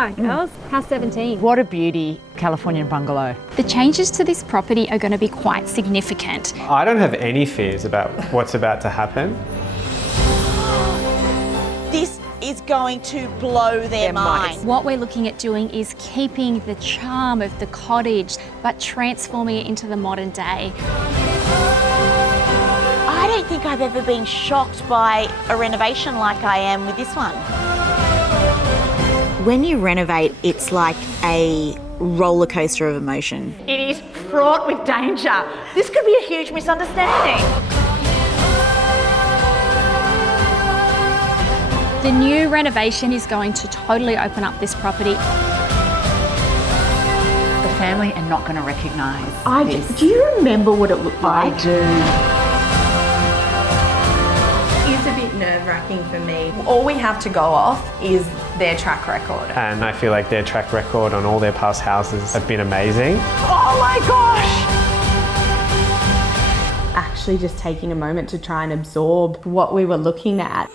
Hi, girls. How's 17? What a beauty, Californian Bungalow. The changes to this property are going to be quite significant. I don't have any fears about what's about to happen. This is going to blow their mind. What we're looking at doing is keeping the charm of the cottage, but transforming it into the modern day. I don't think I've ever been shocked by a renovation like I am with this one. When you renovate, it's like a roller coaster of emotion. It is fraught with danger. This could be a huge misunderstanding. The new renovation is going to totally open up this property. The family are not going to recognise this. Do you remember what it looked like? I do. It's a bit nerve-wracking for me. All we have to go off is their track record. And I feel like their track record on all their past houses have been amazing. Oh my gosh! Actually just taking a moment to try and absorb what we were looking at.